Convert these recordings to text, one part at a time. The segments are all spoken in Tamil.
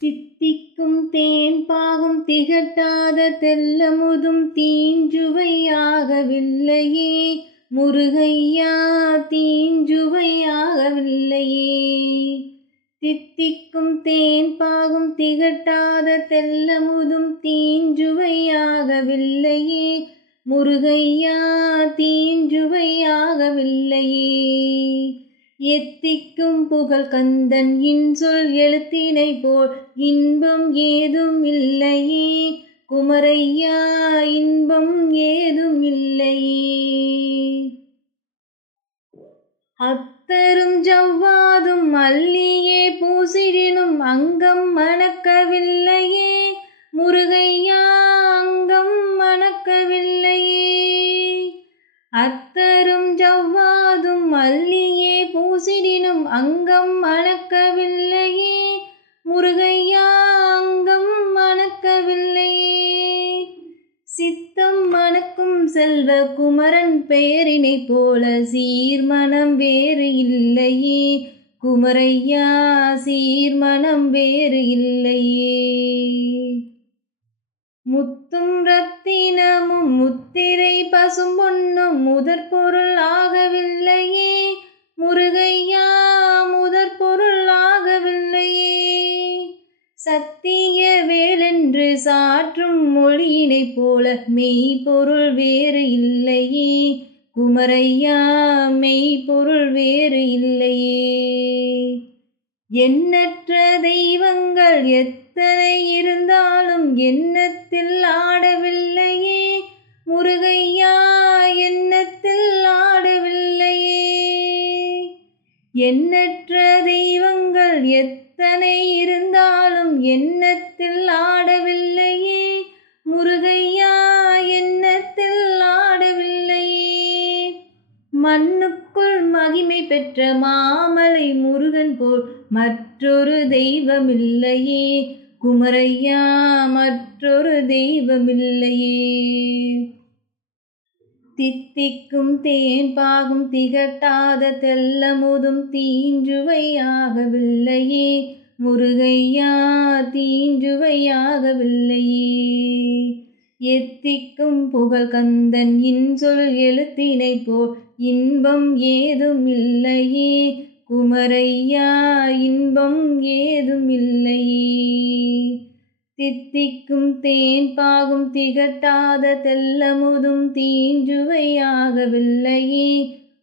தித்திக்கும் தேன் பாகும் திகட்டாத தெல்லமுதும் தீஞ்சுவையாகவில்லையே முருகையா, தீஞ்சுவையாகவில்லையே. தித்திக்கும் தேன் பாகும் திகட்டாத தெல்லமுதும் தீஞ்சுவையாகவில்லையே முருகையா, தீஞ்சுவையாகவில்லையே. எத்திக்கும் புகழ் கந்தன் இன்சொல் எழுத்தினை போல் இன்பம் ஏதும் இல்லையே குமரையா, இன்பம் ஏதும் இல்லையே. அத்தரும் ஜவ்வாதும் அல்லியே பூசிடினும் அங்கம் மணக்கவில்லையே முருகையா, அங்கம் மணக்கவில்லையே. அத்தரும் ஜவ்வாதும் அல்லியே பூசிடினும் அங்கம் மணக்கவில்லையே முருகையா, அங்கம் மணக்கவில்லையே. சித்தம் மணக்கும் செல்வ குமரன் பெயரினை போல சீர்மணம் வேறு இல்லையே குமரையா, சீர்மணம் வேறு இல்லையே. முத்தும் ரத்தினமும் முத்திரை பசும் பொன்னும் முதற்பொருள் ஆகவில்லையே முருகையா, முதற்பொருள் ஆகவில்லையே. சத்திய வேலென்று சாற்றும் மொழியினை போல மெய்ப்பொருள் வேறு இல்லையே குமரையா, மெய்ப்பொருள் வேறு இல்லையே. எண்ணற்ற தெய்வங்கள் எத்தனை இருந்தாலும் எண்ணத்தில் ஆடவில்லையே முருகையா, எண்ணத்தில் ஆடவில்லையே. எண்ணற்ற தெய்வங்கள் எத்தனை இருந்தாலும் எண்ணத்தில் ஆடவில்லையே முருகையா, எண்ணத்தில் ஆடவில்லையே. மண்ணுக்குள் மகிமை பெற்ற மாமலை முருகன் போல் மற்றொரு தெய்வமில்லையே குமரையா, மற்றொரு தெய்வமில்லையே. தித்திக்கும் தேன் பாகும் திகட்டாத தெல்லமுதும் தீஞ்சுவையாகவில்லையே முருகையா, தீஞ்சுவையாகவில்லையே. எத்திக்கும் புகழ் கந்தன் இன்சொல் எழுத்தினை போல் இன்பம் ஏதும் இல்லையே குமரையா, இன்பம் ஏதும் இல்லையே. தித்திக்கும் தேன் பாகும் திகட்டாத தெல்லமுதும் தீஞ்சுவையாகவில்லையே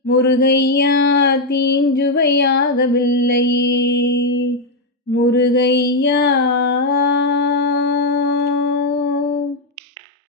முருகையா, தீஞ்சுவையாகவில்லையே முருகையா.